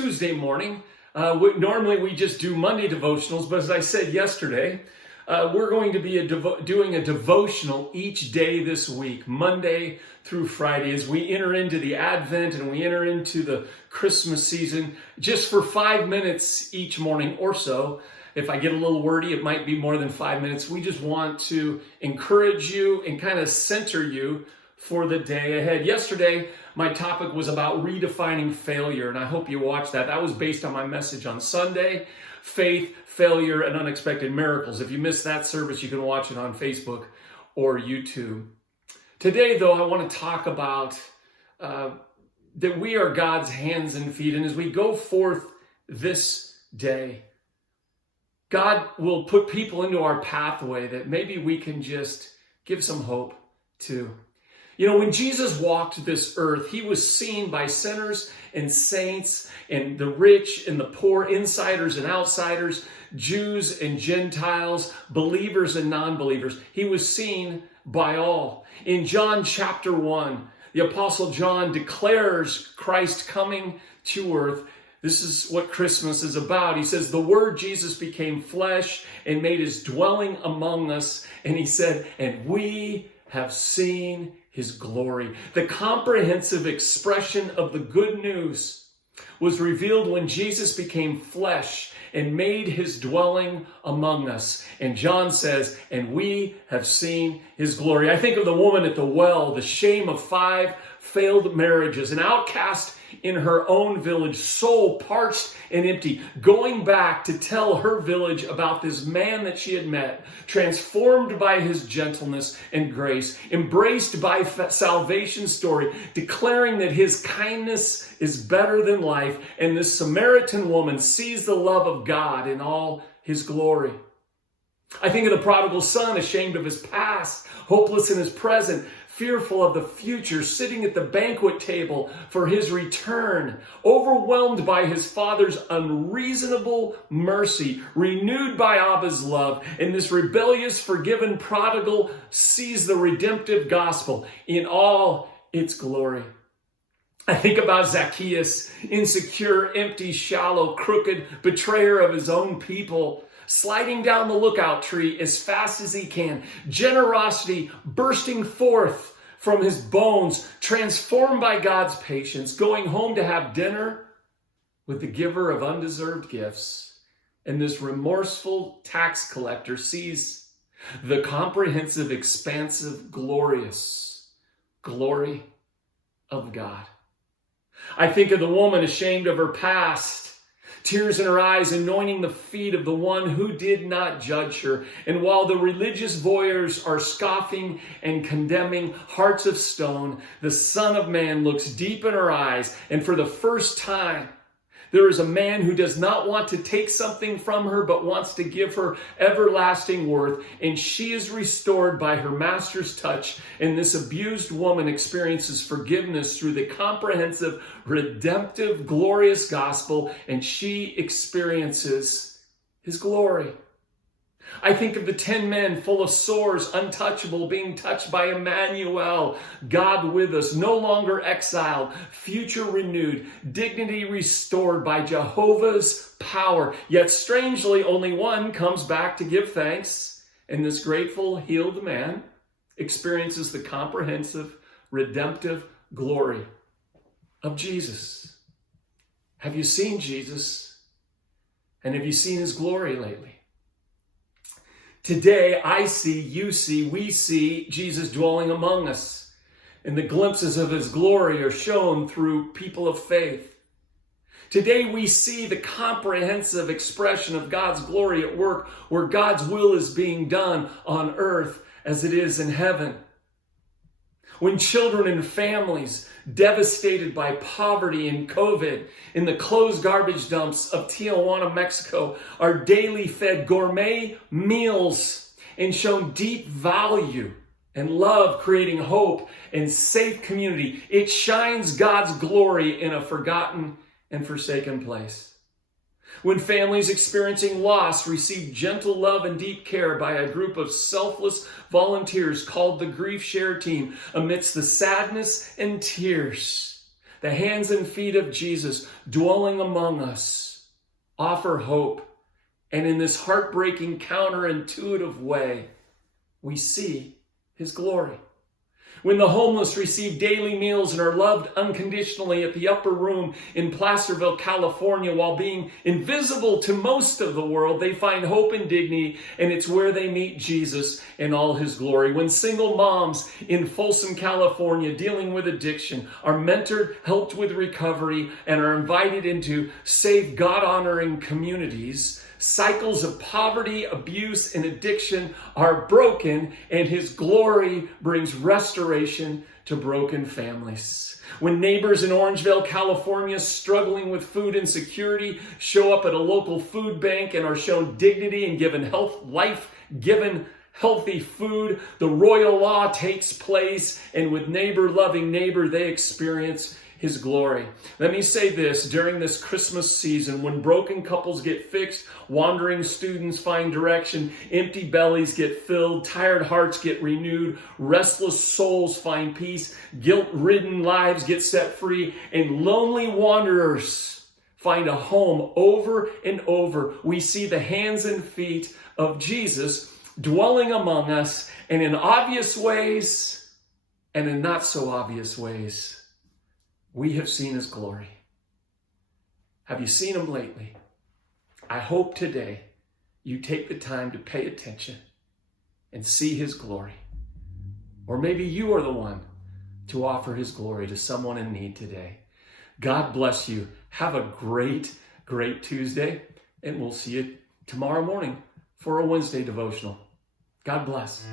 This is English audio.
Tuesday morning. Normally we just do Monday devotionals, but as I said yesterday, we're going to be doing a devotional each day this week, Monday through Friday, as we enter into the Advent and we enter into the Christmas season, just for 5 minutes each morning or so. If I get a little wordy, it might be more than 5 minutes. We just want to encourage you and kind of center you for the day ahead. Yesterday, my topic was about redefining failure, and I hope you watched that. That was based on my message on Sunday, Faith, Failure, and Unexpected Miracles. If you missed that service, you can watch it on Facebook or YouTube. Today, though, I want to talk about that we are God's hands and feet, and as we go forth this day, God will put people into our pathway that maybe we can just give some hope to. You know, when Jesus walked this earth, he was seen by sinners and saints and the rich and the poor, insiders and outsiders, Jews and Gentiles, believers and non-believers. He was seen by all. In John chapter 1, the Apostle John declares Christ coming to earth. This is what Christmas is about. He says, the Word Jesus became flesh and made his dwelling among us. And he said, and we have seen his glory. The comprehensive expression of the good news was revealed when Jesus became flesh and made his dwelling among us. And John says, and we have seen his glory. I think of the woman at the well, the shame of 5 failed marriages, an outcast in her own village, soul parched and empty, going back to tell her village about this man that she had met, transformed by his gentleness and grace, embraced by salvation story, declaring that his kindness is better than life. And this Samaritan woman sees the love of God in all his glory. I think of the prodigal son, ashamed of his past, hopeless in his present, fearful of the future, sitting at the banquet table for his return, overwhelmed by his father's unreasonable mercy, renewed by Abba's love, and this rebellious, forgiven prodigal sees the redemptive gospel in all its glory. I think about Zacchaeus, insecure, empty, shallow, crooked, betrayer of his own people, sliding down the lookout tree as fast as he can, generosity bursting forth from his bones, transformed by God's patience, going home to have dinner with the giver of undeserved gifts. And this remorseful tax collector sees the comprehensive, expansive, glorious glory of God. I think of the woman ashamed of her past, tears in her eyes, anointing the feet of the one who did not judge her. And while the religious voyeurs are scoffing and condemning, hearts of stone, the Son of Man looks deep in her eyes. And for the first time, there is a man who does not want to take something from her, but wants to give her everlasting worth. And she is restored by her master's touch. And this abused woman experiences forgiveness through the comprehensive, redemptive, glorious gospel. And she experiences his glory. I think of the 10 men full of sores, untouchable, being touched by Emmanuel, God with us, no longer exiled, future renewed, dignity restored by Jehovah's power. Yet strangely, only one comes back to give thanks, and this grateful, healed man experiences the comprehensive, redemptive glory of Jesus. Have you seen Jesus? And have you seen his glory lately? Today, I see, you see, we see Jesus dwelling among us. And the glimpses of his glory are shown through people of faith. Today, we see the comprehensive expression of God's glory at work, where God's will is being done on earth as it is in heaven. When children and families devastated by poverty and COVID in the closed garbage dumps of Tijuana, Mexico, are daily fed gourmet meals and shown deep value and love, creating hope and safe community. It shines God's glory in a forgotten and forsaken place. When families experiencing loss receive gentle love and deep care by a group of selfless volunteers called the Grief Share Team amidst the sadness and tears, The hands and feet of Jesus dwelling among us offer hope. And in this heartbreaking, counterintuitive way, we see his glory. When the homeless receive daily meals and are loved unconditionally at the upper room in Placerville, California, while being invisible to most of the world, they find hope and dignity, and it's where they meet Jesus in all his glory. When single moms in Folsom, California, dealing with addiction, are mentored, helped with recovery, and are invited into safe, God-honoring communities, cycles of poverty, abuse, and addiction are broken, and his glory brings restoration to broken families. When neighbors in Orangevale, California, struggling with food insecurity, show up at a local food bank and are shown dignity and given life-given healthy food, the royal law takes place, and with neighbor-loving neighbor, they experience his glory. Let me say this, during this Christmas season, when broken couples get fixed, wandering students find direction, empty bellies get filled, tired hearts get renewed, restless souls find peace, guilt-ridden lives get set free, and lonely wanderers find a home over and over, we see the hands and feet of Jesus dwelling among us, and in obvious ways and in not so obvious ways. We have seen his glory. Have you seen him lately? I hope today you take the time to pay attention and see his glory. Or maybe you are the one to offer his glory to someone in need today. God bless you. Have a great, great Tuesday, and we'll see you tomorrow morning for a Wednesday devotional. God bless.